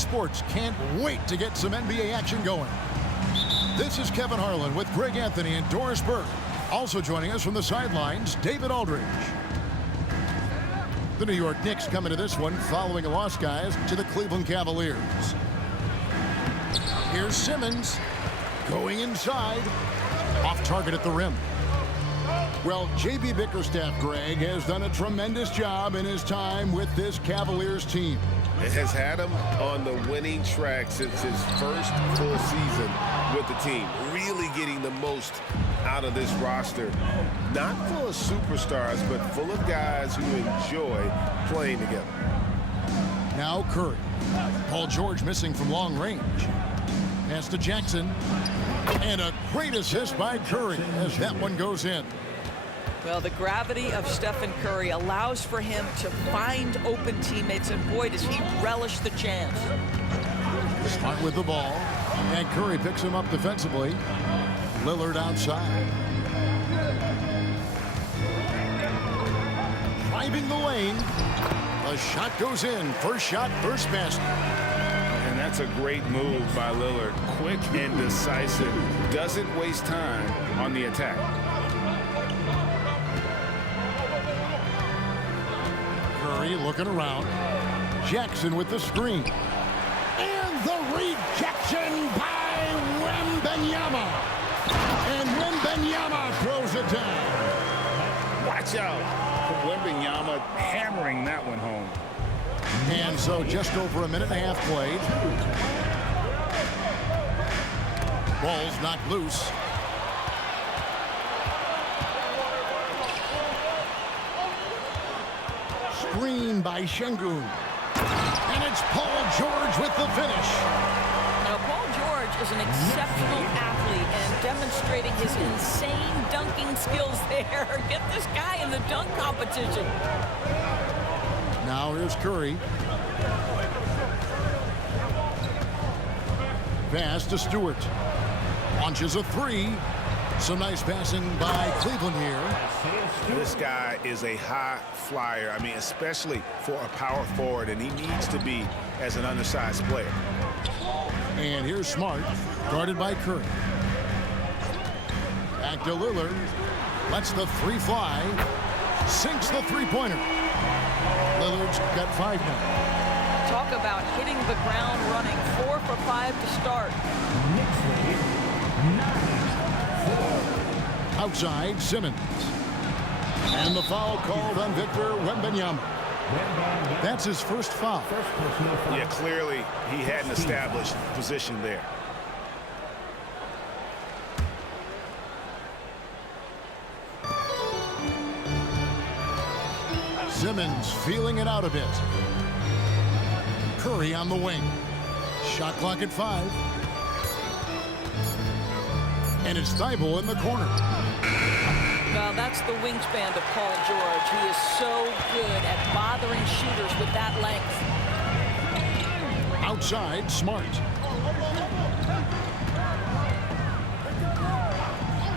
Sports can't wait to get some NBA action going. This is Kevin Harlan with Greg Anthony and Doris Burke. Also joining us from the sidelines, David Aldridge. The New York Knicks come into this one following a loss, guys, to the Cleveland Cavaliers. Here's Simmons going inside, off target at the rim. Well, J.B. Bickerstaff, Greg, has done a tremendous job in his time with this Cavaliers team. It has had him on the winning track since his first full season with the team. Really getting the most out of this roster. Not full of superstars, but full of guys who enjoy playing together. Now Curry. Paul George missing from long range. Pass to Jackson. And a great assist by Curry as that one goes in. Well, the gravity of Stephen Curry allows for him to find open teammates, and boy, does he relish the chance. Smart with the ball, and Curry picks him up defensively. Lillard outside. Driving the lane. The shot goes in. First shot, first basket. And that's a great move by Lillard. Quick and decisive. Doesn't waste time on the attack. Curry looking around. Jackson with the screen. And the rejection by Wembanyama. And Wembanyama throws it down. Watch out. Wembanyama hammering that one home. And so just over a minute and a half played. Ball's knocked loose. Screen by Şengün. And it's Paul George with the finish. Now, Paul George is an exceptional athlete and demonstrating his insane dunking skills there. Get this guy in the dunk competition. Now here's Curry. Pass to Stewart. Launches a three. Some nice passing by Cleveland here. This guy is a high flyer. I mean, especially for a power forward, and he needs to be as an undersized player. And here's Smart, guarded by Curry. Back to Lillard. Lets the three fly. Sinks the three-pointer. Lillard's got 5 now. Talk about hitting the ground running. 4 for 5 to start. Outside, Simmons. And the foul called on Victor Wembanyama. That's his first foul. Yeah, clearly he hadn't established position there. Simmons feeling it out a bit. Curry on the wing. Shot clock at 5. And it's Thibault in the corner. Well, that's the wingspan of Paul George. He is so good at bothering shooters with that length. Outside, Smart.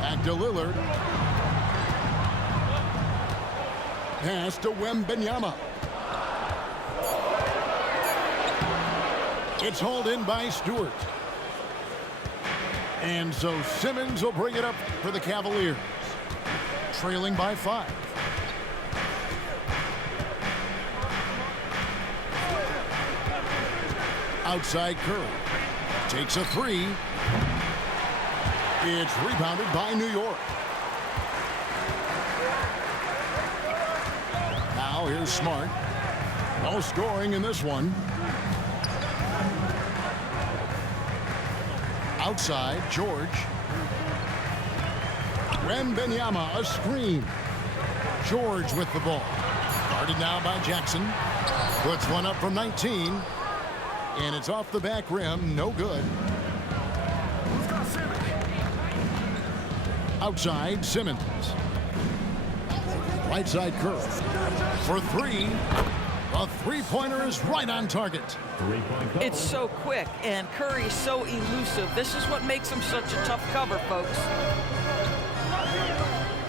Back to Lillard. Pass to Wembanyama. It's hauled in by Stewart. And so Simmons will bring it up for the Cavaliers. Trailing by 5. Outside Curry. Takes a 3. It's rebounded by New York. Now here's Smart. No scoring in this one. Outside, George. Wembanyama, a screen. George with the ball. Guarded now by Jackson. Puts one up from 19. And it's off the back rim. No good. Outside, Simmons. Right side, Curry. For 3. A three-pointer is right on target. It's so quick, and Curry's so elusive. This is what makes him such a tough cover, folks.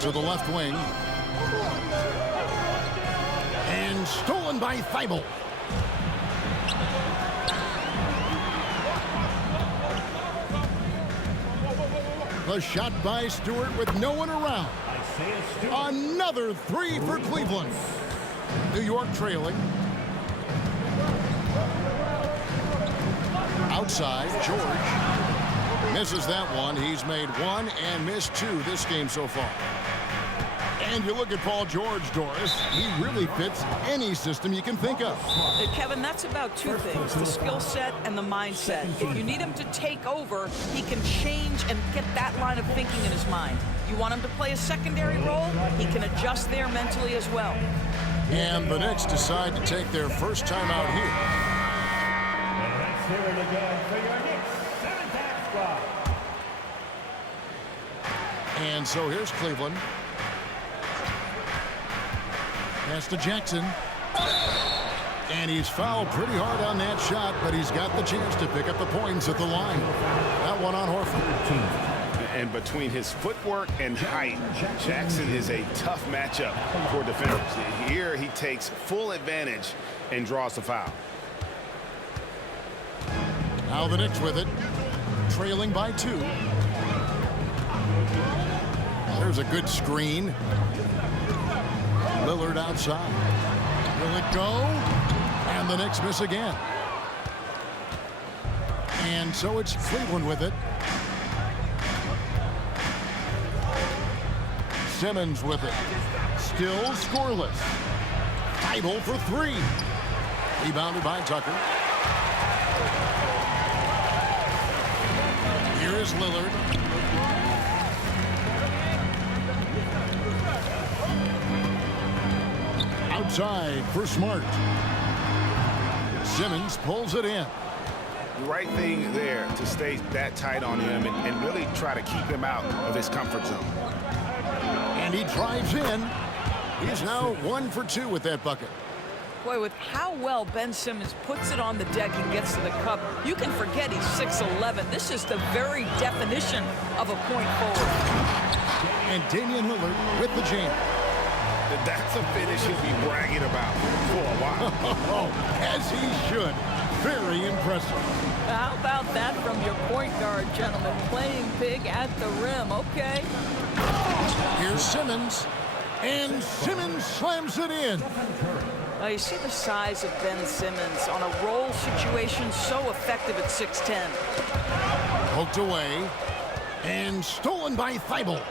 To the left wing. And stolen by Thibault. The shot by Stewart with no one around. Another three for Cleveland. New York trailing. Outside, George misses that one. He's made one and missed two this game so far. And you look at Paul George, Doris, he really fits any system you can think of. Kevin, that's about two things, the skill set and the mindset. If you need him to take over, he can change and get that line of thinking in his mind. You want him to play a secondary role, he can adjust there mentally as well. And the Knicks decide to take their first time out here. Let's hear it again for your Knicks 7th squad. And so here's Cleveland. Pass to Jackson. And he's fouled pretty hard on that shot, but he's got the chance to pick up the points at the line. That one on Horford. And between his footwork and height, Jackson is a tough matchup for defenders. Here he takes full advantage and draws the foul. Now the Knicks with it, trailing by 2. There's a good screen. Lillard outside. Will it go? And the Knicks miss again. And so it's Cleveland with it. Simmons with it. Still scoreless. Idle for 3. Rebounded by Tucker. Here is Lillard. Outside for Smart. Simmons pulls it in. The right thing there to stay that tight on him and really try to keep him out of his comfort zone. And he drives in. He's now 1 for 2 with that bucket. Boy, with how well Ben Simmons puts it on the deck and gets to the cup, you can forget he's 6'11". This is the very definition of a point forward. And Damian Lillard with the jam. That's a finish he'll be bragging about for a while. As he should. Very impressive. How about that from your point guard, gentlemen? Playing big at the rim. Okay. Here's Simmons. And Simmons slams it in. Now you see the size of Ben Simmons on a roll situation, so effective at 6'10". Poked away. And stolen by Thibault.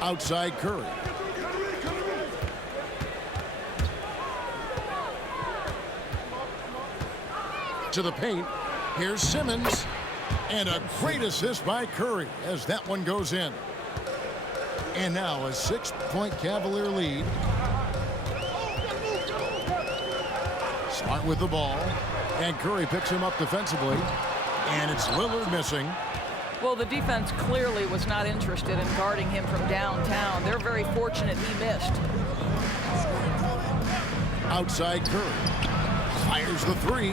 Outside Curry. To the paint. Here's Simmons. And a great assist by Curry as that one goes in. And now a 6-point Cavalier lead. Smart with the ball. And Curry picks him up defensively. And it's Lillard missing. Well, the defense clearly was not interested in guarding him from downtown. They're very fortunate he missed. Outside Curry. Fires the 3.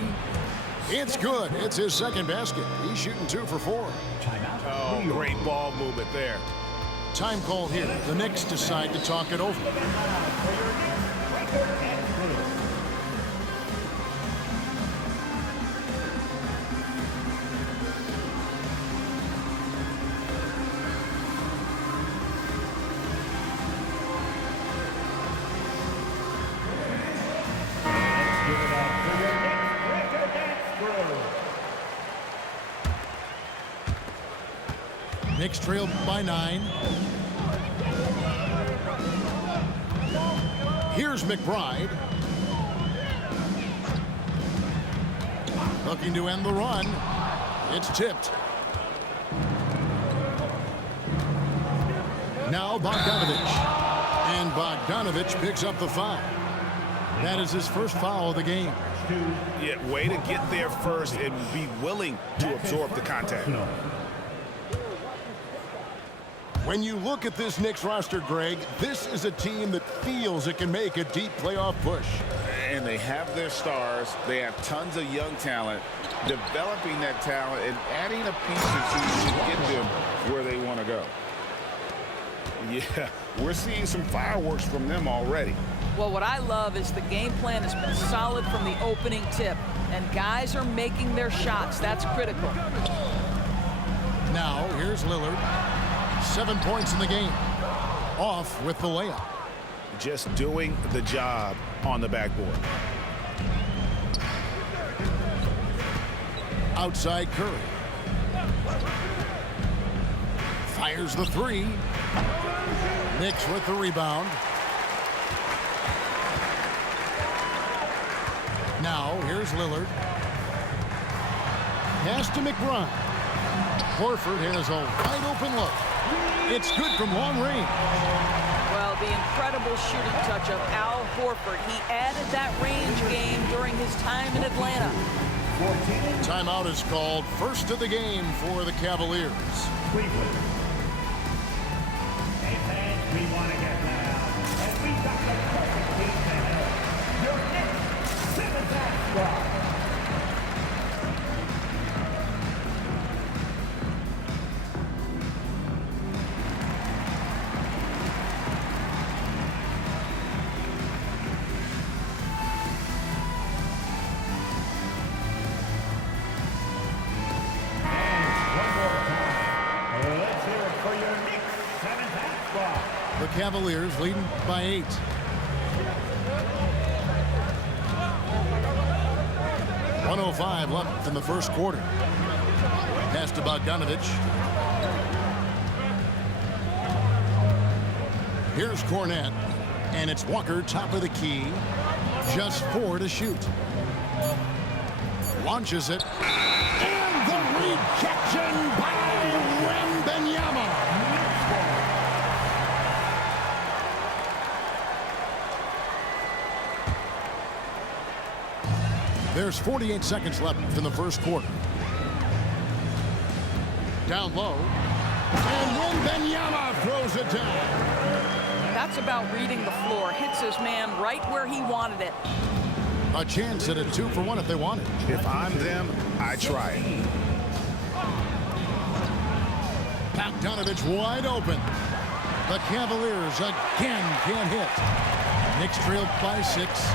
It's good. It's his second basket. He's shooting 2 for 4. Oh, great ball movement there. Time call here. The Knicks decide to talk it over. Knicks trail by 9. Here's McBride. Looking to end the run. It's tipped. Now Bogdanovich. And Bogdanovich picks up the foul. That is his first foul of the game. Yeah, way to get there first and be willing to absorb the contact. When you look at this Knicks roster, Greg, this is a team that feels it can make a deep playoff push. And they have their stars. They have tons of young talent. Developing that talent and adding a piece or two to get them where they want to go. Yeah, we're seeing some fireworks from them already. Well, what I love is the game plan has been solid from the opening tip, and guys are making their shots. That's critical. Now, here's Lillard. 7 points in the game. Off with the layup. Just doing the job on the backboard. Outside Curry. Fires the three. Knicks with the rebound. Now, here's Lillard. Pass to McBride. Horford has a wide open look. It's good from long range. Well, the incredible shooting touch of Al Horford. He added that range game during his time in Atlanta. Timeout is called. First of the game for the Cavaliers. Cleveland. Hey fans, we want to get loud. And we got the perfect team to help. Your Knicks 7th squad. The Cavaliers leading by 8. .105 left in the first quarter. Pass to Bogdanovich. Here's Cornette. And it's Walker, top of the key. Just 4 to shoot. Launches it. And the rejection by Wembanyama. There's 48 seconds left in the first quarter. Down low. And Wembanyama throws it down. That's about reading the floor. Hits his man right where he wanted it. A chance at a 2-for-1 if they want it. If I'm them, I try it. Bogdanovich wide open. The Cavaliers again can't hit. Knicks trailed by 6.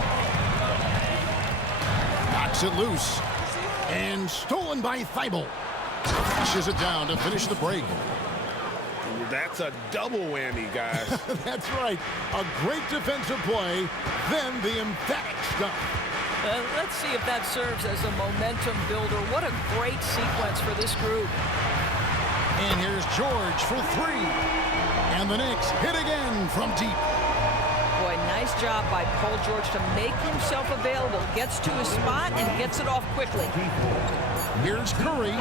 Knocks it loose. And stolen by Thibault. Pushes it down to finish the break. That's a double whammy, guys. That's right. A great defensive play, then the emphatic stuff. Let's see if that serves as a momentum builder. What a great sequence for this group. And here's George for 3. And the Knicks hit again from deep. Boy, nice job by Paul George to make himself available. Gets to his spot and gets it off quickly. Here's Curry.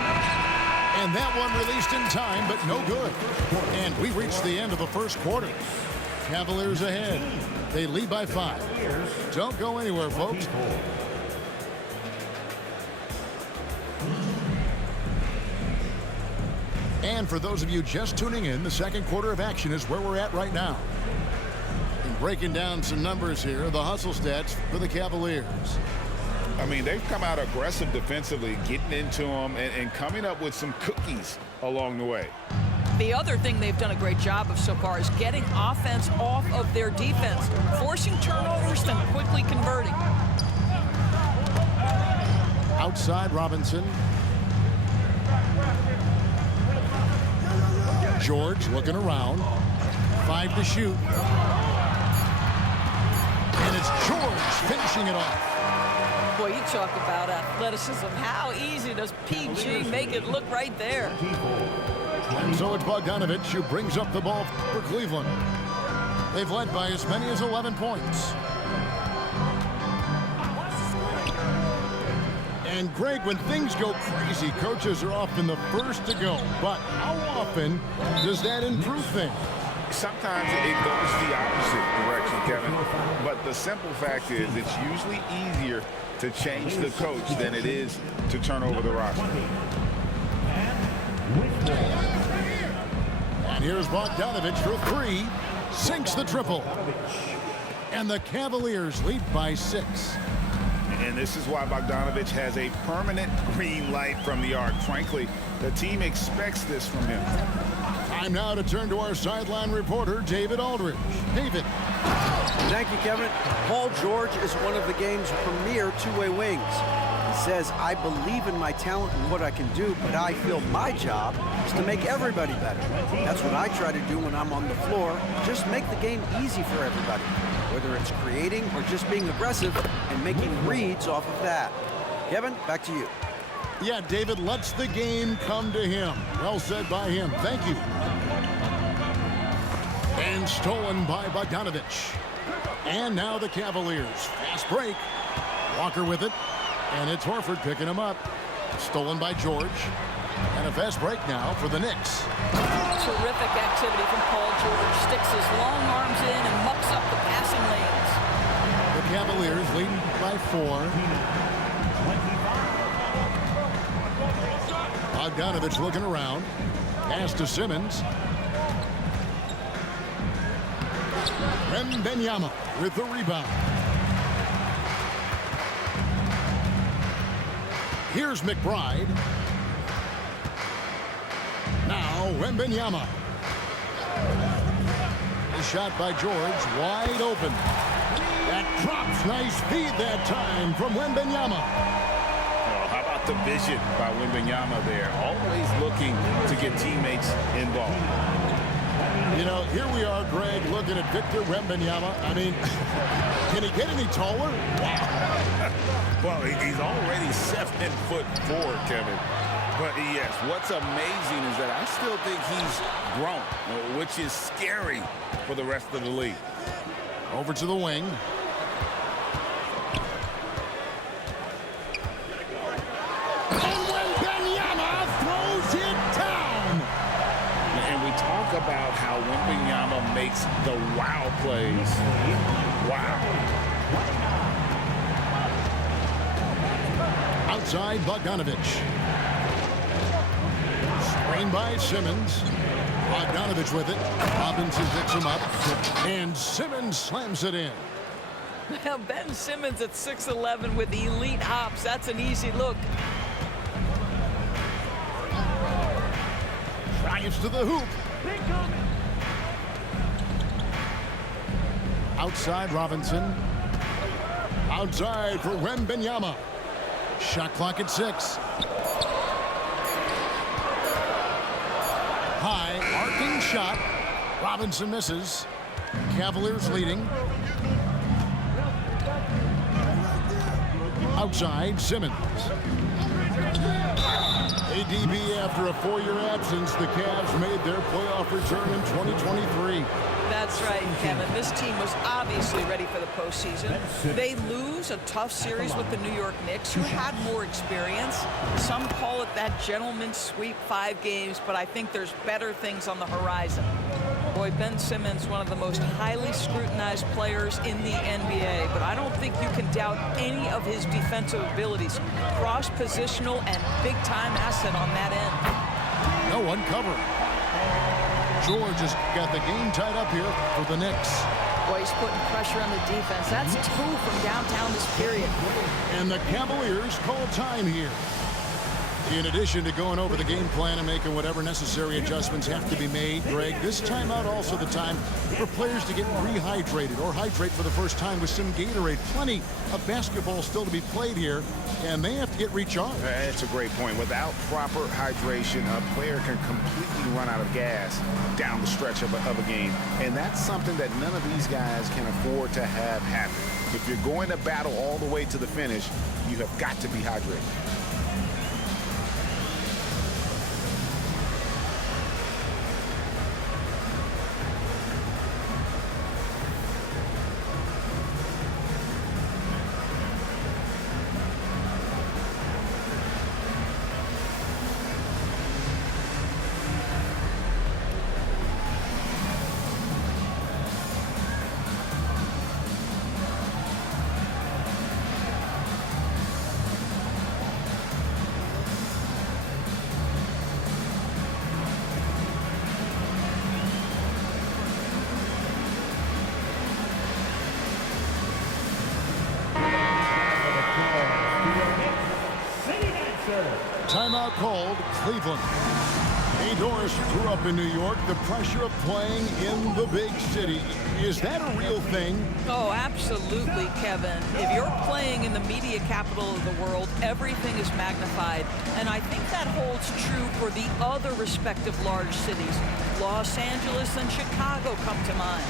And that one released in time, but no good. And we reached the end of the first quarter. Cavaliers ahead. They lead by 5. Don't go anywhere, folks. And for those of you just tuning in, the second quarter of action is where we're at right now. And breaking down some numbers here, the hustle stats for the Cavaliers. I mean, they've come out aggressive defensively, getting into them and coming up with some cookies along the way. The other thing they've done a great job of so far is getting offense off of their defense, forcing turnovers, then quickly converting. Outside Robinson. George looking around. 5 to shoot. And it's George finishing it off. Boy, you talk about athleticism. How easy does PG make it look right there? And so it's Bogdanovich who brings up the ball for Cleveland. They've led by as many as 11 points. And Greg, when things go crazy, coaches are often the first to go. But how often does that improve things? Sometimes it goes the opposite direction, Kevin. But the simple fact is it's usually easier to change the coach than it is to turn over the roster. And here's Bogdanovich for 3. Sinks the triple. And the Cavaliers lead by 6. And this is why Bogdanovich has a permanent green light from the arc. Frankly, the team expects this from him. Time now to turn to our sideline reporter, David Aldridge. David. Thank you, Kevin. Paul George is one of the game's premier two-way wings. He says, I believe in my talent and what I can do, but I feel my job is to make everybody better. That's what I try to do when I'm on the floor. Just make the game easy for everybody, whether it's creating or just being aggressive and making reads off of that. Kevin, back to you. Yeah, David lets the game come to him. Well said by him. Thank you. And stolen by Bogdanovich. And now the Cavaliers. Fast break. Walker with it. And it's Horford picking him up. Stolen by George. And a fast break now for the Knicks. Terrific activity from Paul George. Sticks his long arms in and mucks up the passing lanes. The Cavaliers leading by 4. Bogdanovich looking around. Pass to Simmons. Wembanyama with the rebound. Here's McBride. Now Wembanyama. The shot by George, wide open. That drops, nice feed that time from Wembanyama. Oh, how about the vision by Wembanyama there? Always looking to get teammates involved. You know, here we are, Greg, looking at Victor Wembanyama. I mean, can he get any taller? Wow. Well, he's already 7'4", Kevin. But yes, what's amazing is that I still think he's grown, which is scary for the rest of the league. Over to the wing. And Wembanyama throws it down. And we talk about how Wembanyama makes the wow plays. Wow. Outside Bogdanovich. Screen by Simmons. Bogdanovich with it. Robinson picks him up. And Simmons slams it in. Ben Simmons at 6'11" with elite hops. That's an easy look. Drives to the hoop. Outside Robinson. Outside for Wembanyama. Shot clock at 6. High, arcing shot. Robinson misses. Cavaliers leading. Outside, Simmons. ADB after a 4-year absence, the Cavs made their playoff return in 2023. That's right, Kevin. This team was obviously ready for the postseason. They lose a tough series with the New York Knicks, who had more experience. Some call it that gentleman's sweep, 5 games, but I think there's better things on the horizon. Boy, Ben Simmons, one of the most highly scrutinized players in the NBA, but I don't think you can doubt any of his defensive abilities. Cross-positional and big-time asset on that end. No one covering. George has got the game tied up here for the Knicks. Boy, he's putting pressure on the defense. That's 2 from downtown this period. And the Cavaliers call time here. In addition to going over the game plan and making whatever necessary adjustments have to be made, Greg, this timeout also the time for players to get rehydrated or hydrate for the first time with some Gatorade. Plenty of basketball still to be played here, and they have to get recharged. That's a great point. Without proper hydration, a player can completely run out of gas down the stretch of a game. And that's something that none of these guys can afford to have happen. If you're going to battle all the way to the finish, you have got to be hydrated. Timeout called, Cleveland. Hey, Doris grew up in New York. The pressure of playing in the big city, is that a real thing? Oh, absolutely, Kevin. If you're playing in the media capital of the world, everything is magnified. And I think that holds true for the other respective large cities. Los Angeles and Chicago come to mind.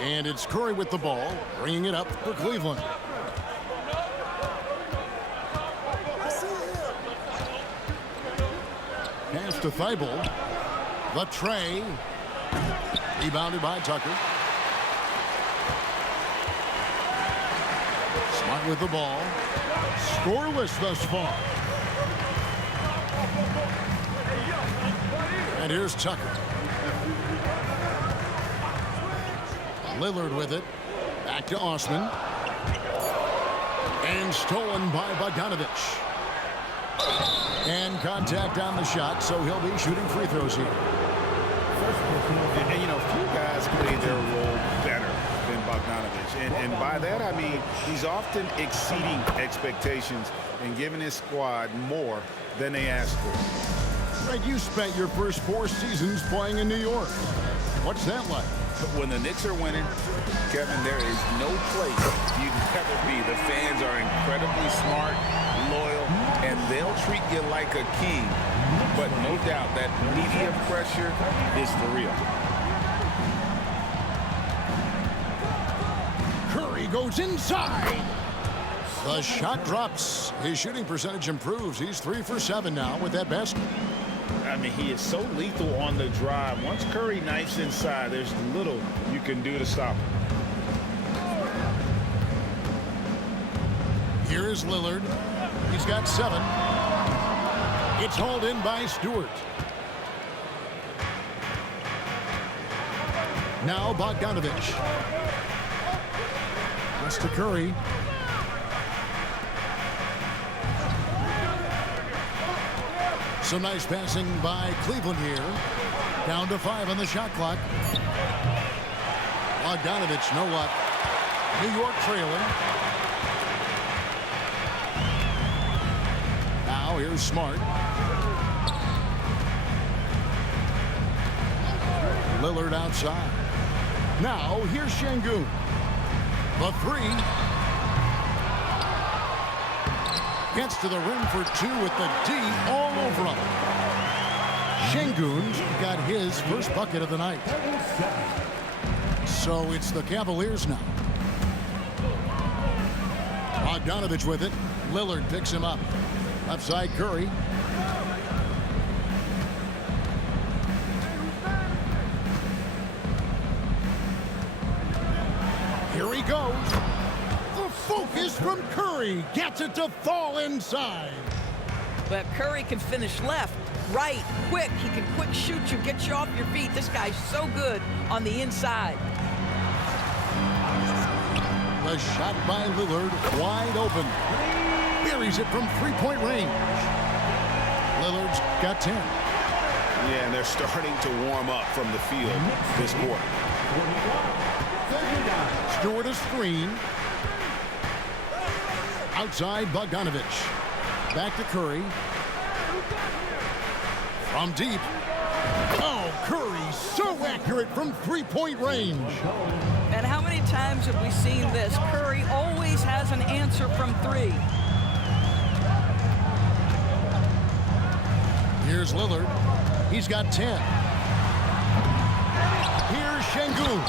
And it's Curry with the ball, bringing it up for Cleveland. Pass to Thibault. The tray. Rebounded by Tucker. Smart with the ball. Scoreless thus far. And here's Tucker. Lillard with it. Back to Osman. And stolen by Bogdanovich. And contact on the shot, so he'll be shooting free throws here. And, you know, few guys play their role better than Bogdanovich. And by that, I mean he's often exceeding expectations and giving his squad more than they asked for. Greg, you spent your first 4 seasons playing in New York. What's that like? When the Knicks are winning, Kevin, there is no place you'd ever be. The fans are incredibly smart, loyal, and they'll treat you like a king. But no doubt that media pressure is for real. Curry goes inside. The shot drops. His shooting percentage improves. He's 3 for 7 now with that basket. I mean, he is so lethal on the drive. Once Curry knifes inside, there's little you can do to stop him. Here is Lillard. He's got 7. It's hauled in by Stewart. Now Bogdanovich. That's to Curry. Some nice passing by Cleveland here. Down to 5 on the shot clock. Bogdanovich, no luck. New York trailing. Now here's Smart. Lillard outside. Now here's Şengün. The 3. Gets to the rim for 2 with the D all over him. Şengün's got his first bucket of the night. So it's the Cavaliers now. Bogdanovich with it. Lillard picks him up. Left side Curry. Here he goes. The focus from Curry gets it to fall inside. But Curry can finish left, right, quick. He can quick shoot you, get you off your feet. This guy's so good on the inside. The shot by Lillard, wide open. Buries it from 3-point range. Lillard's got 10. Yeah, and they're starting to warm up from the field this quarter. Stewart is screen. Outside Bogdanovich. Back to Curry. From deep. Oh, Curry so accurate from 3-point range. And how many times have we seen this? Curry always has an answer from 3. Here's Lillard. He's got 10. Here's Şengün.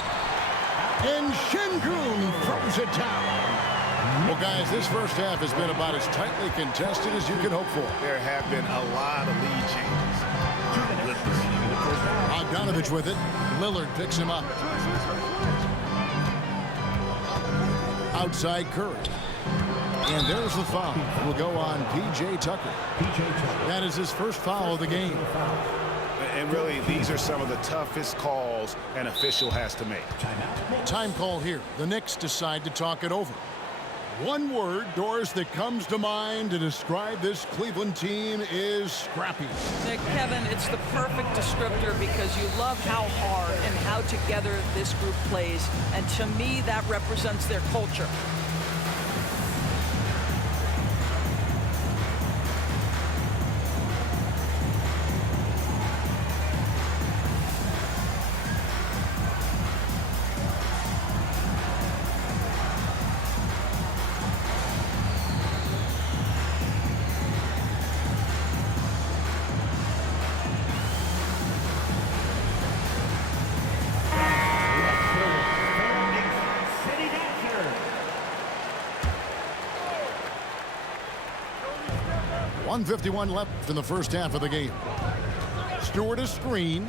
And Şengün throws it down. Well, guys, this first half has been about as tightly contested as you can hope for. There have been a lot of lead changes. Bogdanovich with it. Lillard picks him up. Outside Curry. And there's the foul. Will go on P.J. Tucker. That is his first foul of the game. And really, these are some of the toughest calls an official has to make. Time call here. The Knicks decide to talk it over. One word, Doris, that comes to mind to describe this Cleveland team is scrappy. Kevin, it's the perfect descriptor because you love how hard and how together this group plays. And to me, that represents their culture. City Dancer. 1:51 left in the first half of the game. Stewart a screen.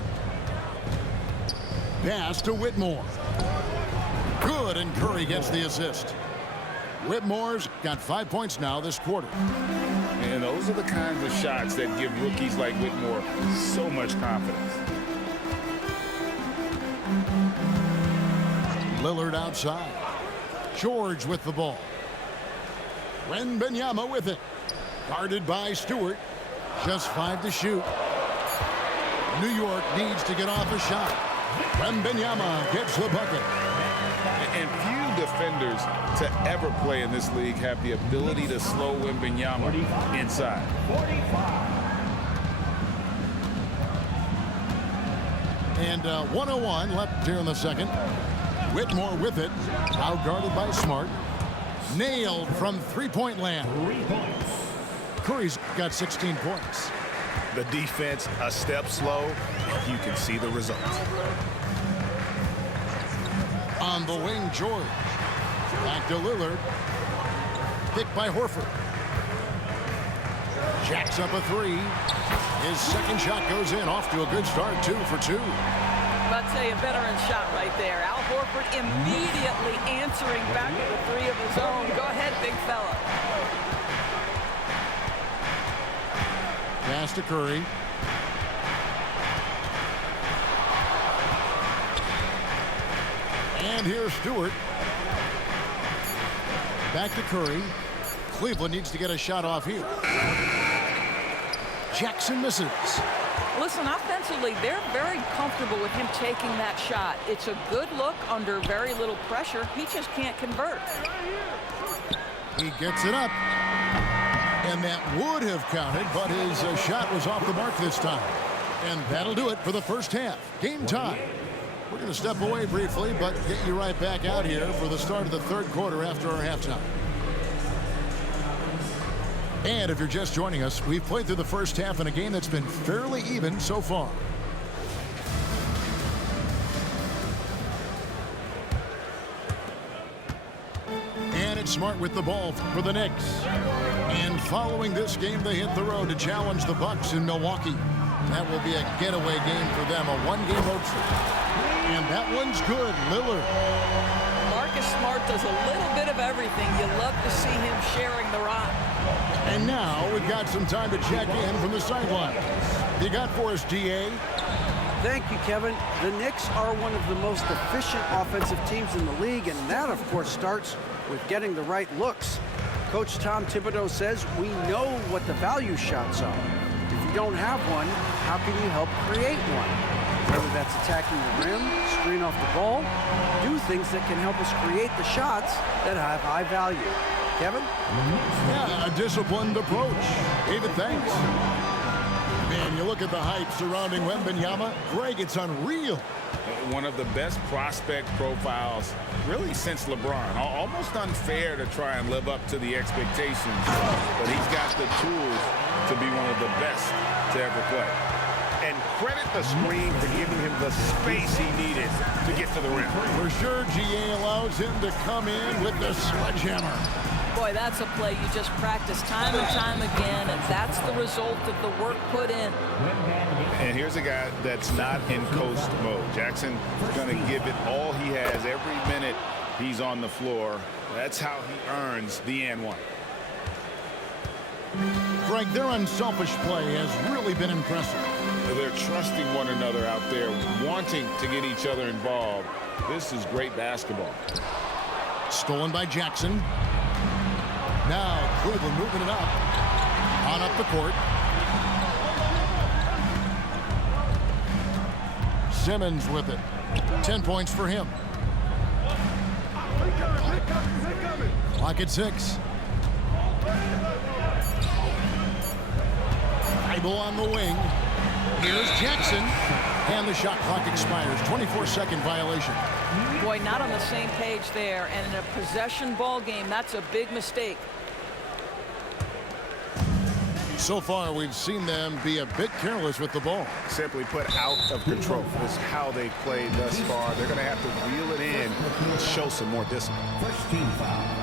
Pass to Whitmore. Good, and Curry gets the assist. Whitmore's got 5 points now this quarter. And those are the kinds of shots that give rookies like Whitmore so much confidence. Lillard outside. George with the ball. Wembanyama with it. Guarded by Stewart. Just 5 to shoot. New York needs to get off a shot. Wembanyama gets the bucket. And few defenders to ever play in this league have the ability to slow Wembanyama inside. 45. And 1:01 left here in the second. Whitmore with it. Out guarded by Smart. Nailed from three-point land. 3 points. Curry's got 16 points. The defense a step slow, you can see the results. On the wing, George. Back to Lillard. Picked by Horford. Jacks up a three. His second shot goes in. Off to a good start. 2 for 2. I'd say a veteran shot right there. Al Horford immediately answering back with a three of his own. Go ahead, big fella. Pass to Curry. And here's Stewart. Back to Curry. Cleveland needs to get a shot off here. Jackson misses. Listen, offensively, they're very comfortable with him taking that shot. It's a good look under very little pressure. He just can't convert. He gets it up. And that would have counted, but his shot was off the mark this time. And that'll do it for the first half. Game time. We're going to step away briefly, but get you right back out here for the start of the third quarter after our halftime. And if you're just joining us, we've played through the first half in a game that's been fairly even so far. And it's Smart with the ball for the Knicks. And following this game, they hit the road to challenge the Bucks in Milwaukee. That will be a getaway game for them, a one-game road trip. And that one's good. Lillard. Marcus Smart does a little bit of everything. You love to see him sharing the rock. And now we've got some time to check in from the sideline. You got for us, D.A.? Thank you, Kevin. The Knicks are one of the most efficient offensive teams in the league, and that, of course, starts with getting the right looks. Coach Tom Thibodeau says we know what the value shots are. If you don't have one, how can you help create one? Whether that's attacking the rim, screen off the ball, do things that can help us create the shots that have high value. Kevin? Yeah, a disciplined approach. David, thanks. Man, you look at the hype surrounding Wembanyama. Greg, it's unreal. One of the best prospect profiles really since LeBron. Almost unfair to try and live up to the expectations, but he's got the tools to be one of the best to ever play. And credit the screen for giving him the space he needed to get to the rim. For sure, GA allows him to come in with the sledgehammer. Boy, that's a play you just practice time and time again, and that's the result of the work put in. And here's a guy that's not in coast mode. Jackson going to give it all he has every minute he's on the floor. That's how he earns the and one. Greg, their unselfish play has really been impressive. They're trusting one another out there, wanting to get each other involved. This is great basketball. Stolen by Jackson. Now Cleveland moving it up. On up the court. Simmons with it. 10 points for him. Clock at 6. Bible on the wing. Here's Jackson. And the shot clock expires. 24-second violation. Boy, not on the same page there. And in a possession ball game, that's a big mistake. So far, we've seen them be a bit careless with the ball. Simply put, out of control is how they played thus far. They're going to have to reel it in and show some more discipline. First team foul.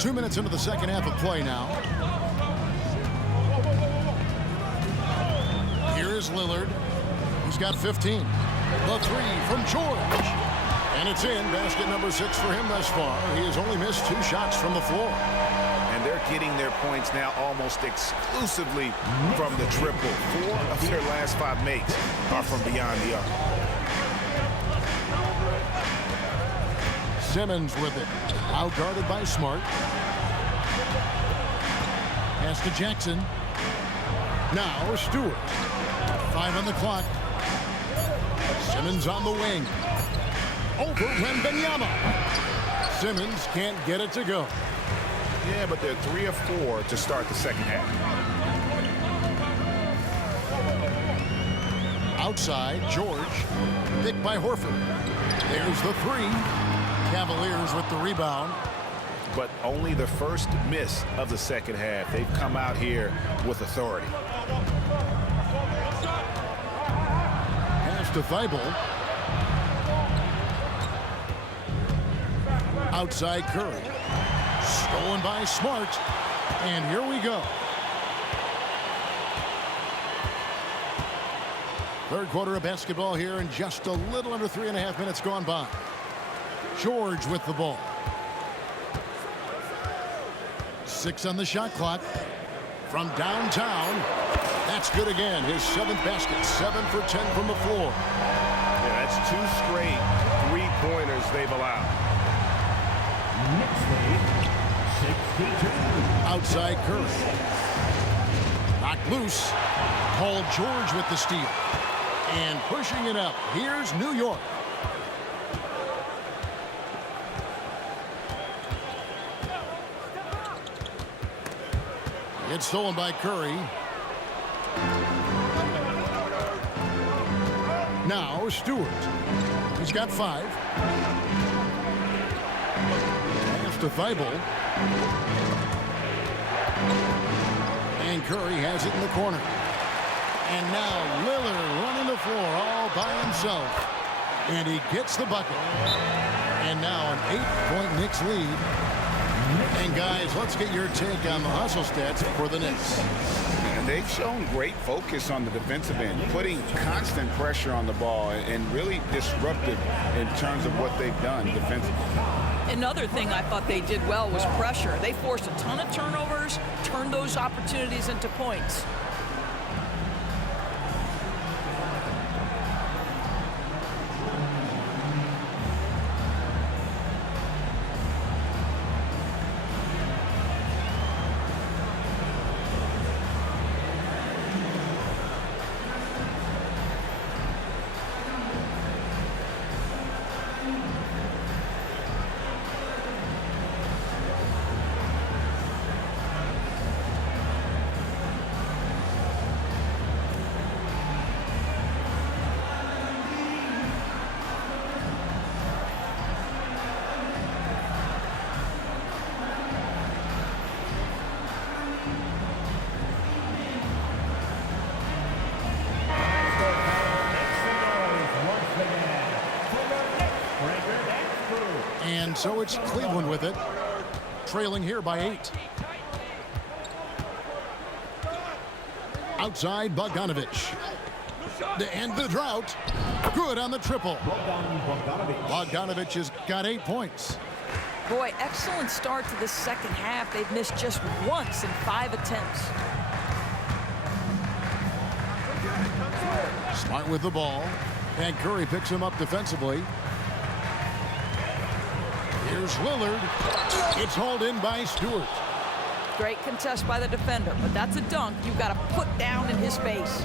2 minutes into the second half of play now. Here is Lillard. He's got 15. The three from George. And it's in. Basket number 6 for him thus far. He has only missed 2 shots from the floor. And they're getting their points now almost exclusively from the triple. 4 of their last 5 makes are from beyond the arc. Simmons with it. Out guarded by Smart. Pass to Jackson. Now Stewart. 5 on the clock. Simmons on the wing. Over Wembanyama. Simmons can't get it to go. Yeah, but they're 3 of 4 to start the second half. Outside, George. Picked by Horford. There's the 3. Cavaliers with the rebound. But only the first miss of the second half. They've come out here with authority. Pass to Thibault. Outside Curry. Stolen by Smart. And here we go. Third quarter of basketball here, and just a little under 3.5 minutes gone by. George with the ball. 6 on the shot clock. From downtown. That's good again. His 7th basket. 7 for 10 from the floor. Yeah, that's 2 straight 3-pointers they've allowed. Knicks lead, 62. Outside Curry. Knocked loose. Paul George with the steal. And pushing it up. Here's New York. It's stolen by Curry. Now Stewart. He's got 5. Pass to Thibault. And Curry has it in the corner. And now Lillard running the floor all by himself. And he gets the bucket. And now an 8-point Knicks lead. And guys, let's get your take on the hustle stats for the Knicks. And they've shown great focus on the defensive end, putting constant pressure on the ball and really disruptive in terms of what they've done defensively. Another thing I thought they did well was pressure. They forced a ton of turnovers, turned those opportunities into points. And so it's Cleveland with it, trailing here by 8. Outside, Bogdanovich. To end the drought. Good on the triple. Bogdanovich has got 8 points. Boy, excellent start to the second half. They've missed just once in 5 attempts. Smart with the ball. And Curry picks him up defensively. Here's Lillard. It's hauled in by Stewart. Great contest by the defender, but that's a dunk you've got to put down in his face.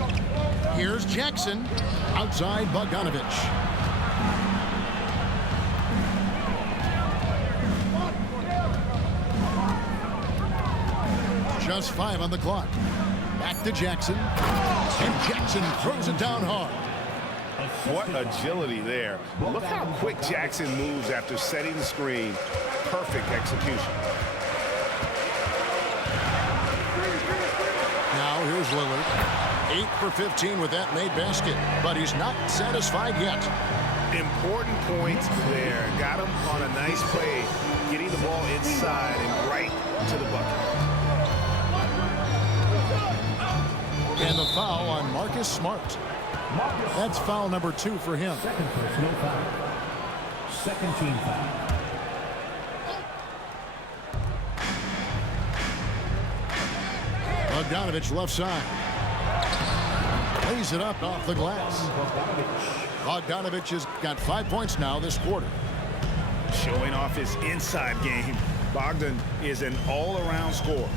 Here's Jackson. Outside, Bogdanovich. Just 5 on the clock. Back to Jackson. And Jackson throws it down hard. What agility there. Look how quick Jackson moves after setting the screen. Perfect execution. Now here's Lillard. 8 for 15 with that made basket, but he's not satisfied yet. Important points there. Got him on a nice play, getting the ball inside and right to the bucket. And the foul on Marcus Smart. That's foul number 2 for him. Second personal foul. Second team foul. Bogdanovich left side. Lays it up off the glass. Bogdanovich has got 5 points now this quarter. Showing off his inside game. Bogdan is an all-around scorer.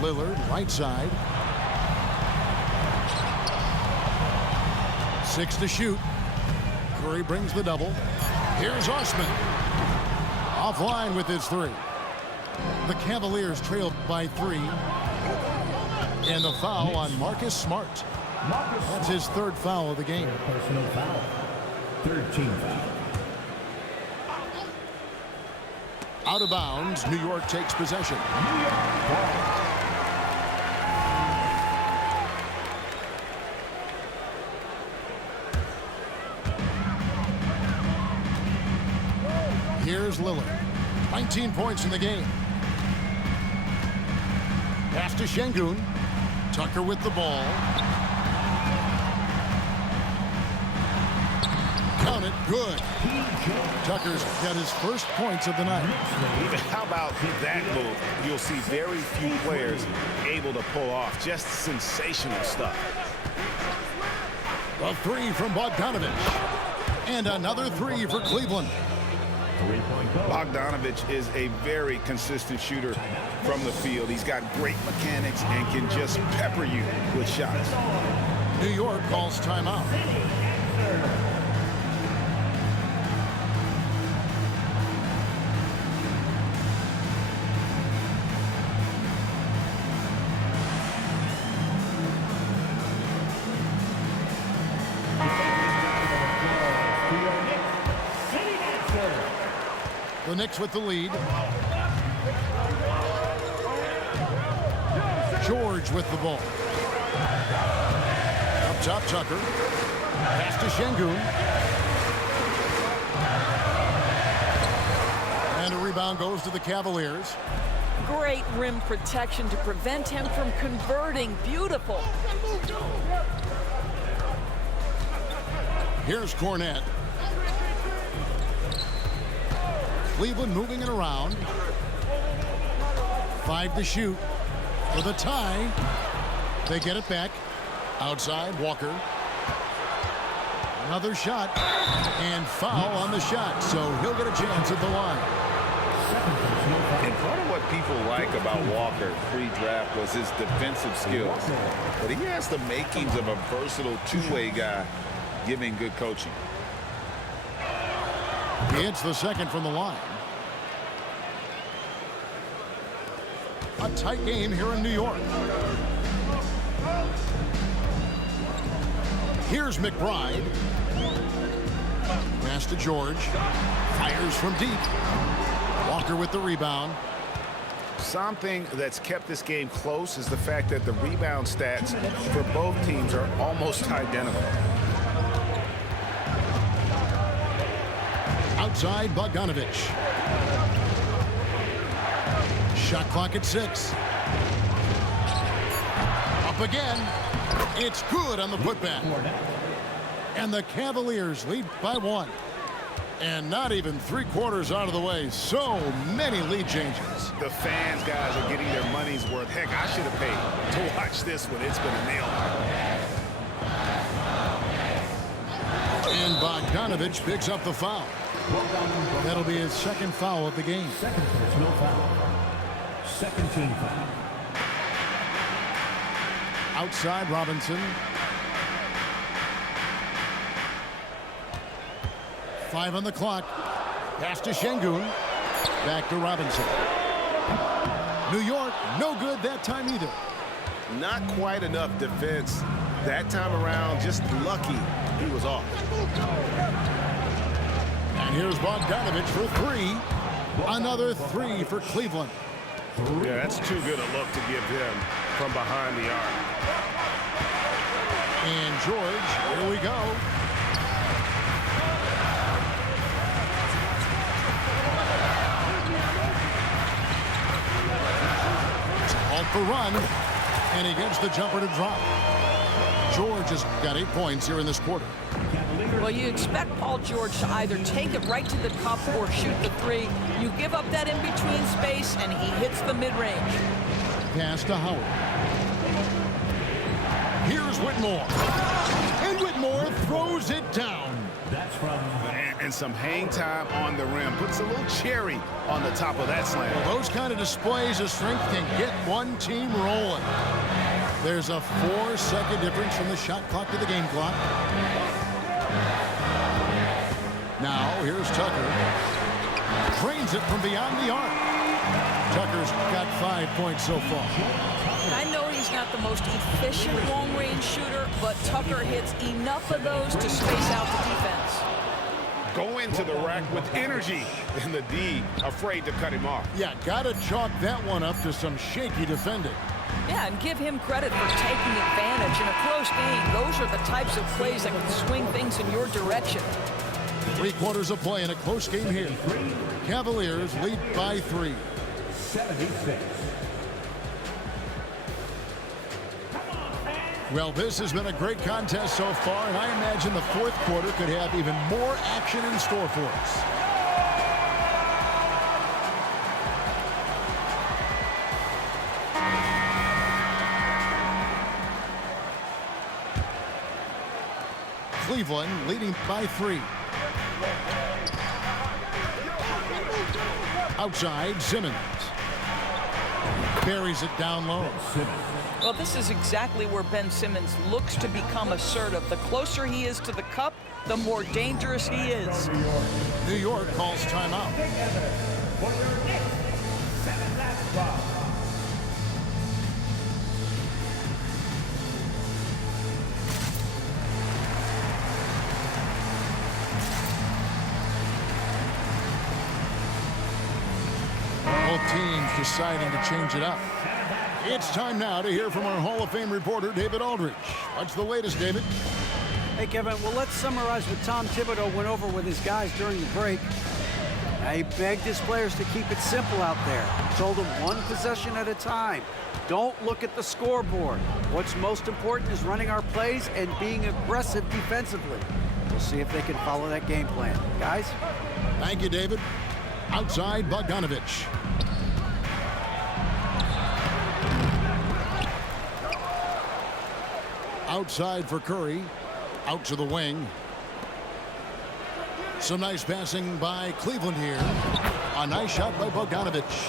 Lillard, right side. 6 to shoot. Curry brings the double. Here's Osman. Offline with his 3. The Cavaliers trailed by 3. And the foul on Marcus Smart. That's his 3rd foul of the game. Personal foul. Third team foul. Out of bounds, New York takes possession. New York ball. Here's Lillard. 19 points in the game. Pass to Şengün. Tucker with the ball. Count it. Good. Tucker's got his first points of the night. How about that move? You'll see very few players able to pull off just sensational stuff. A 3 from Bogdanovich. And another 3 for Cleveland. Bogdanovich is a very consistent shooter from the field. He's got great mechanics and can just pepper you with shots. New York calls timeout. The Knicks with the lead. George with the ball. Up top, Tucker. Pass to Şengün. And a rebound goes to the Cavaliers. Great rim protection to prevent him from converting. Beautiful. Here's Cornette. Cleveland moving it around. 5 to shoot for the tie. They get it back. Outside, Walker. Another shot. And foul on the shot. So he'll get a chance at the line. And part of what people like about Walker pre-draft was his defensive skills. But he has the makings of a versatile two-way guy, giving good coaching. He hits the second from the line. A tight game here in New York. Here's McBride. Pass to George. Fires from deep. Walker with the rebound. Something that's kept this game close is the fact that the rebound stats for both teams are almost identical. Outside, Bogdanovich. Shot clock at 6. Up again. It's good on the putback. And the Cavaliers lead by 1. And not even 3/4 out of the way. So many lead changes. The fans, guys, are getting their money's worth. Heck, I should have paid to watch this one. It's been a nail biter. And Bogdanovich picks up the foul. That'll be his second foul of the game. Second personal foul. Second team foul. Outside, Robinson. 5 on the clock. Pass to Şengün. Back to Robinson. New York, no good that time either. Not quite enough defense that time around. Just lucky he was off. And here's Bogdanovich for 3. Another 3 for Cleveland. Yeah, that's too good a look to give him from behind the arc. And George, here we go. Halt the run, and he gets the jumper to drop. George has got 8 points here in this quarter. Well, you expect Paul George to either take it right to the cup or shoot the 3. You give up that in-between space, and he hits the mid-range. Pass to Howard. Here's Whitmore. And Whitmore throws it down. That's from And some hang time on the rim. Puts a little cherry on the top of that slam. Those kind of displays of strength can get one team rolling. There's a 4-second difference from the shot clock to the game clock. Now, here's Tucker. Drains it from beyond the arc. Tucker's got 5 points so far. I know he's not the most efficient long-range shooter, but Tucker hits enough of those to space out the defense. Go into the rack with energy. And the D afraid to cut him off. Yeah, gotta chalk that one up to some shaky defending. Yeah, and give him credit for taking advantage in a close game. Those are the types of plays that can swing things in your direction. 3/4 of play in a close game here. Cavaliers lead by 3. 76. Well, this has been a great contest so far, and I imagine the 4th quarter could have even more action in store for us. Cleveland leading by 3. Outside, Simmons. Buries it down low. Well, this is exactly where Ben Simmons looks to become assertive. The closer he is to the cup, the more dangerous he is. New York calls timeout. For your Knicks, 7 last spot. Both teams deciding to change it up. It's time now to hear from our Hall of Fame reporter, David Aldridge. What's the latest, David? Hey, Kevin, well, let's summarize what Tom Thibodeau went over with his guys during the break. Now, he begged his players to keep it simple out there. Told them one possession at a time. Don't look at the scoreboard. What's most important is running our plays and being aggressive defensively. We'll see if they can follow that game plan. Guys? Thank you, David. Outside, Bogdanovich. Outside for Curry. Out to the wing. Some nice passing by Cleveland here. A nice shot by Bogdanovich.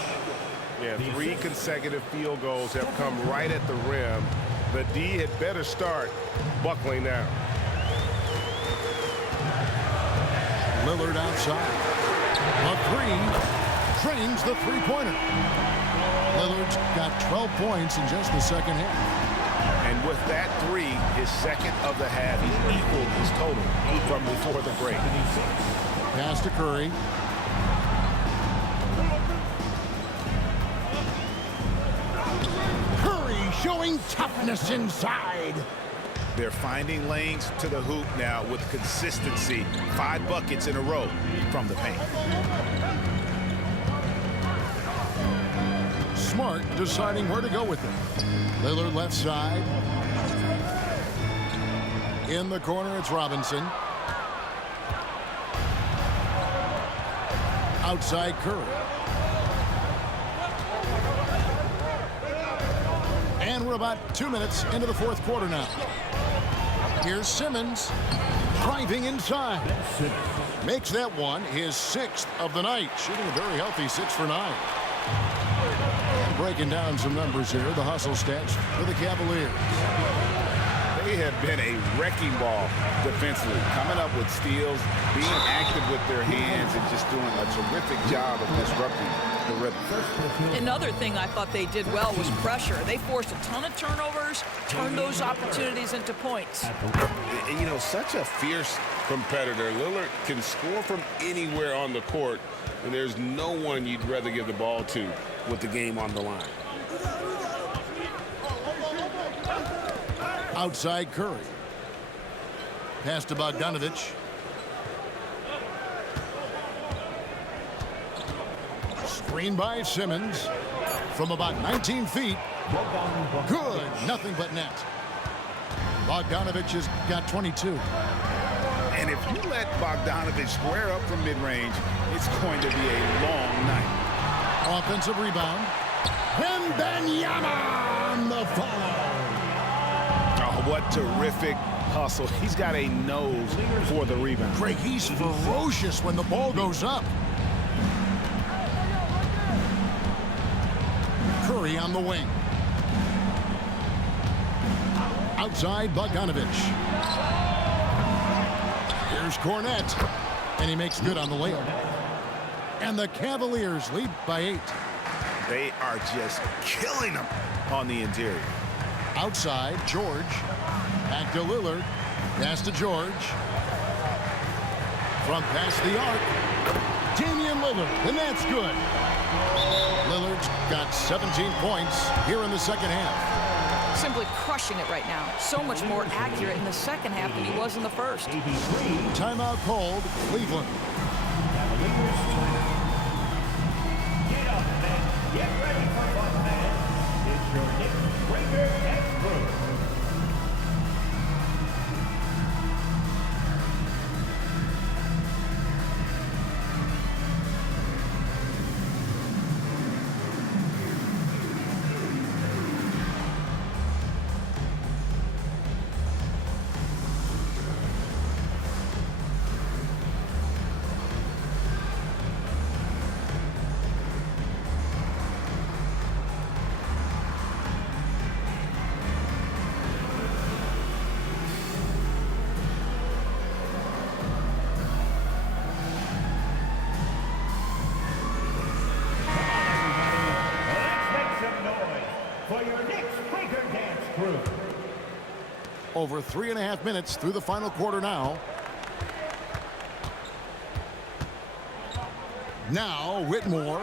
Yeah, 3 consecutive field goals have come right at the rim. The D had better start buckling down. Lillard outside. A 3. Drains the 3-pointer. Lillard's got 12 points in just the second half. And with that 3, his second of the half, he's equaled his total from before the break. Pass to Curry. Curry showing toughness inside. They're finding lanes to the hoop now with consistency. 5 buckets in a row from the paint. Smart deciding where to go with it. Lillard left side. In the corner, it's Robinson. Outside Curry. And we're about 2 minutes into the fourth quarter now. Here's Simmons driving inside. Makes that one his 6th of the night. Shooting a very healthy 6 for 9. And breaking down some numbers here. The hustle stats for the Cavaliers. They have been a wrecking ball defensively, coming up with steals, being active with their hands, and just doing a terrific job of disrupting the rhythm. Another thing I thought they did well was pressure. They forced a ton of turnovers, turned those opportunities into points. And, you know, such a fierce competitor. Lillard can score from anywhere on the court, and there's no one you'd rather give the ball to with the game on the line. Outside Curry. Pass to Bogdanovich. Screen by Simmons from about 19 feet. Good. Nothing but net. Bogdanovich has got 22. And if you let Bogdanovich square up from mid-range, it's going to be a long night. Offensive rebound. Wembanyama on the follow. Oh, what terrific hustle. He's got a nose for the rebound. Craig, he's ferocious when the ball goes up. Curry on the wing. Outside Bogdanovich. Here's Cornette. And he makes good on the layup. And the Cavaliers lead by 8. They are just killing them on the interior. Outside, George. Back to Lillard. Pass to George. From past the arc. Damian Lillard, and that's good. Lillard's got 17 points here in the second half. Simply crushing it right now. So much more accurate in the second half than he was in the first. Timeout called, Cleveland. Get up, men. Get ready for fun, man. It's your Knicks breaker and crew. Over 3.5 minutes through the final quarter now. Now Whitmore.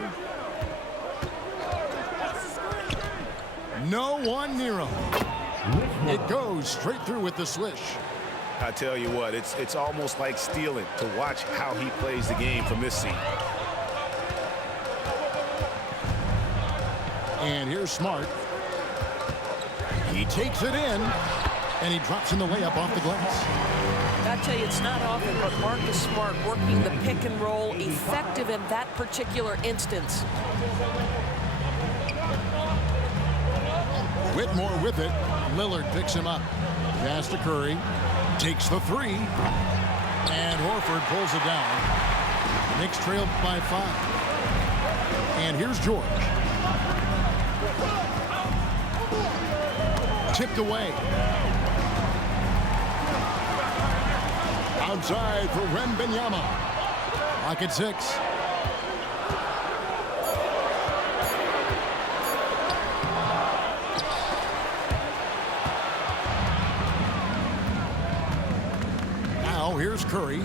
No one near him. It goes straight through with the swish. I tell you what, it's almost like stealing to watch how he plays the game from this seat. And here's Smart. He takes it in, and he drops in the layup off the glass. I tell you, it's not often, but Marcus Smart working the pick and roll, effective in that particular instance. Whitmore with it. Lillard picks him up. Pass to Curry. Takes the three. And Horford pulls it down. The Knicks trail by 5. And here's George. Tipped away. Outside for Wembanyama. Lock at 6. Now here's Curry.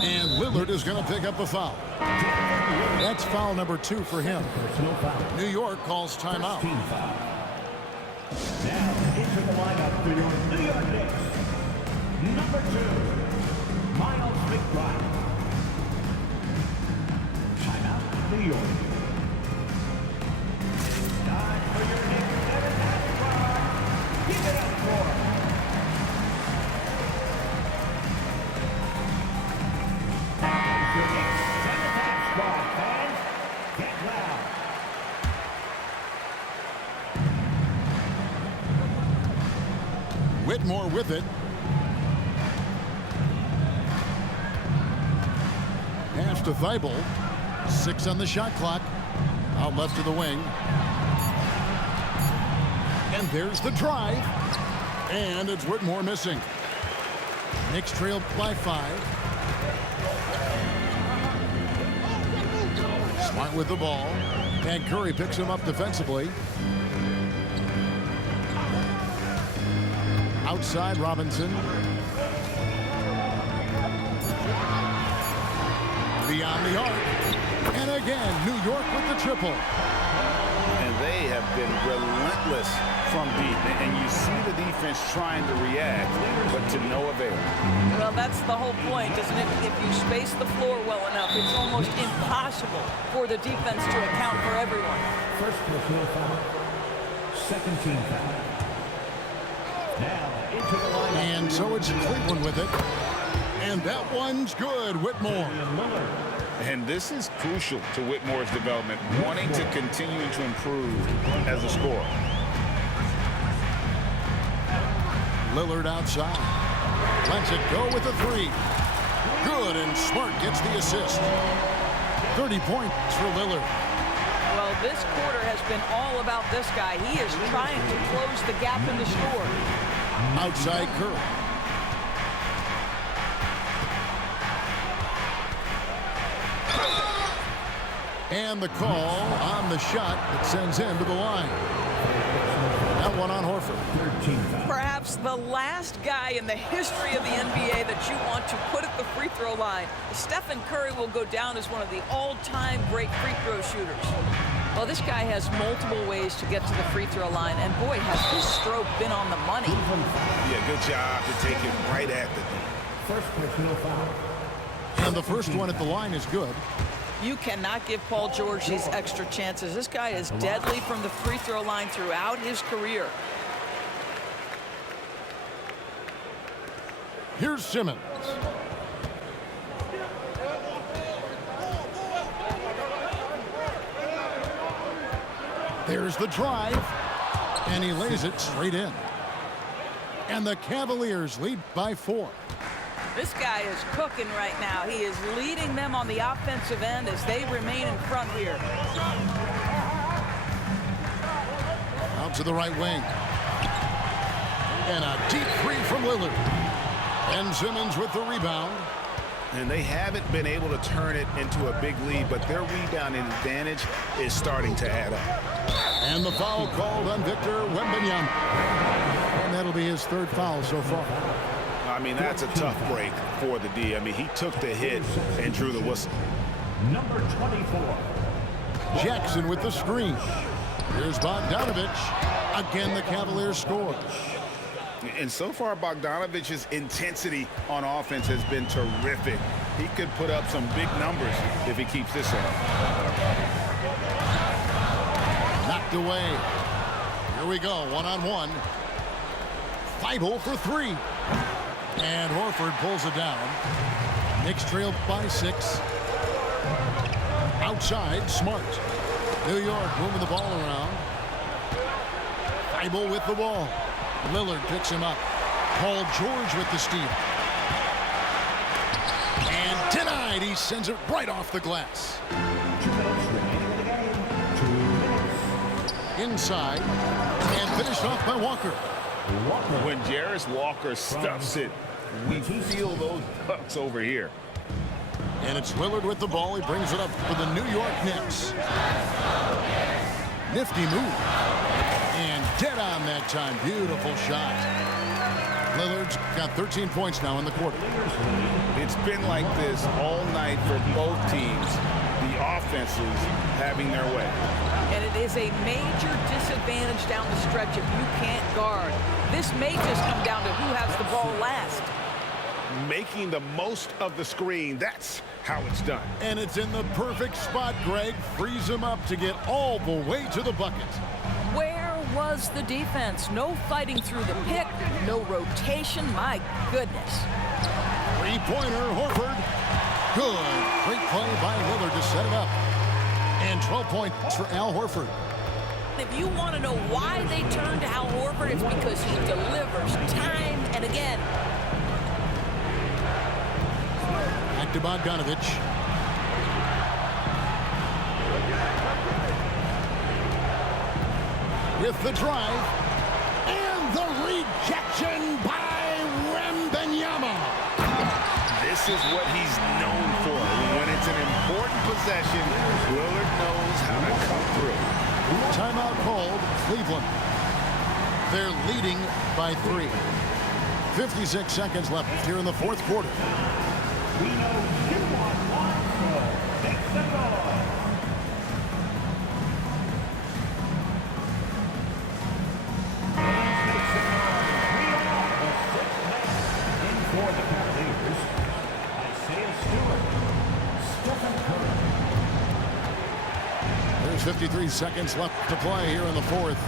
And Lillard is going to pick up a foul. That's foul number 2 for him. New York calls timeout. Now into the lineup for your New York Knicks. Number 2, Miles McBride. Timeout, New York. It's time for your Knicks 7-half squad. Give it up for your Knicks 7-half squad, fans. Get loud. Whitmore with it. Pass to Thibault. 6 on the shot clock. Out left to the wing. And there's the drive. And it's Whitmore missing. Knicks trail by 5. Smart with the ball. And Curry picks him up defensively. Outside Robinson. Beyond the arc. And again, New York with the triple. And they have been relentless from deep. And you see the defense trying to react, but to no avail. Well, that's the whole point, isn't it? If you space the floor well enough, it's almost impossible for the defense to account for everyone. First personal foul. Second team foul. Now into the lineup. And so it's Cleveland with it. And that one's good, Whitmore. And this is crucial to Whitmore's development, wanting to continue to improve as a scorer. Lillard outside. Lets it go with a 3. Good, and Smart gets the assist. 30 points for Lillard. Well, this quarter has been all about this guy. He is trying to close the gap in the score. Outside Curry. And the call on the shot that sends him to the line. That one on Horford. Perhaps the last guy in the history of the NBA that you want to put at the free throw line. Stephen Curry will go down as one of the all-time great free throw shooters. Well, this guy has multiple ways to get to the free throw line, and boy, has his stroke been on the money. Yeah, good job to take it right at the knee. First personal foul. And the first one at the line is good. You cannot give Paul George these extra chances. This guy is deadly from the free throw line throughout his career. Here's Simmons. There's the drive. And he lays it straight in. And the Cavaliers lead by 4. This guy is cooking right now. He is leading them on the offensive end as they remain in front here. Out to the right wing. And a deep 3 from Lillard. And Simmons with the rebound. And they haven't been able to turn it into a big lead, but their rebounding advantage is starting to add up. And the foul called on Victor Wembanyama. And that'll be his 3rd foul so far. I mean, that's a tough break for the D. I mean, he took the hit and drew the whistle. Number 24. Jackson with the screen. Here's Bogdanovich. Again, the Cavaliers score. And so far, Bogdanovich's intensity on offense has been terrific. He could put up some big numbers if he keeps this up. Knocked away. Here we go, one-on-one. Thibault for 3. And Horford pulls it down. Knicks trail by 6. Outside, Smart. New York moving the ball around. Thibault with the ball. Lillard picks him up. Paul George with the steal. And denied. He sends it right off the glass. 2 minutes remaining in the game. 2 minutes. Inside. And finished off by Walker. When Jarris Walker stuffs it, we feel those bucks over here. And it's Lillard with the ball. He brings it up for the New York Knicks. Nifty move. And dead on that time. Beautiful shot. Lillard's got 13 points now in the quarter. It's been like this all night for both teams. The offenses having their way. And it is a major disadvantage down the stretch if you can't guard. This may just come down to who has the ball last. Making the most of the screen, that's how it's done. And it's in the perfect spot, Greg. Frees him up to get all the way to the bucket. Where was the defense? No fighting through the pick, no rotation. My goodness. Three-pointer, Horford. Good. Great play by Lillard to set it up. And 12 points for Al Horford. If you want to know why they turn to Al Horford, it's because he delivers time and again. Back to Bogdanovich. With the drive. And the rejection by Wembanyama. This is what he's known for. When it's an important possession, Lillard knows how to come through. Timeout called, Cleveland. They're leading by 3. 56 seconds left here in the fourth quarter. We know you want one, so make some noise. For the Cavaliers, Isaiah Stewart, Stephen Curry. There's 53 seconds left to play here in the fourth.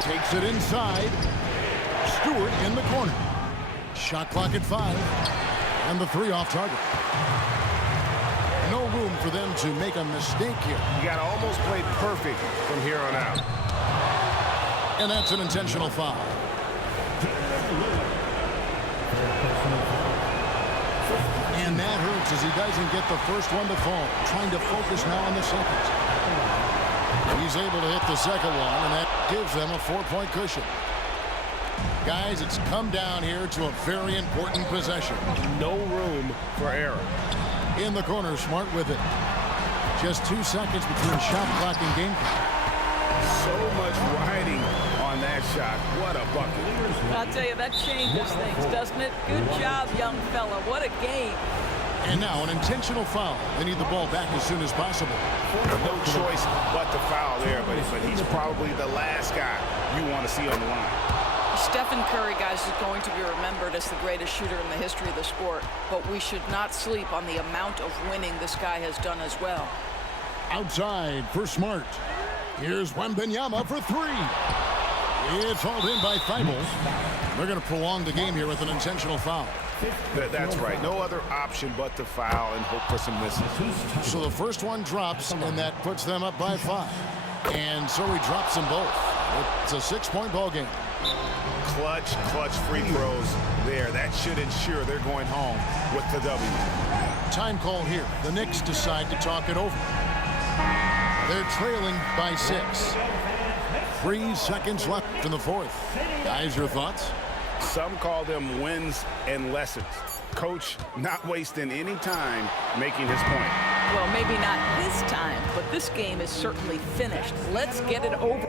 Takes it inside. Stewart in the corner. Shot clock at 5. And the 3 off target. No room for them to make a mistake here. You got to almost play perfect from here on out. And that's an intentional foul. And that hurts as he doesn't get the first one to fall. Trying to focus now on the second. He's able to hit the second one, and that gives them a 4-point cushion. Guys, it's come down here to a very important possession. No room for error. In the corner, Smart with it. Just 2 seconds between shot clock and game clock. So much riding on that shot. What a bucket. I'll tell you, that changes things, doesn't it? Good job, young fella. What a game. And now an intentional foul. They need the ball back as soon as possible. No choice but to foul there, but he's probably the last guy you want to see on the line. Stephen Curry, guys, is going to be remembered as the greatest shooter in the history of the sport, but we should not sleep on the amount of winning this guy has done as well. Outside for Smart. Here's Wembanyama for 3. It's hauled in by Thibault. They're going to prolong the game here with an intentional foul. That's right. No other option but to foul and hope for some misses. So the first one drops, and that puts them up by 5. And so he drops them both. It's a 6-point ball game. Clutch free throws there. That should ensure they're going home with the W. Time call here. The Knicks decide to talk it over. They're trailing by 6. 3 seconds left in the fourth. Guys, your thoughts? Some call them wins and lessons. Coach not wasting any time making his point. Well, maybe not this time, but this game is certainly finished. Let's get it over.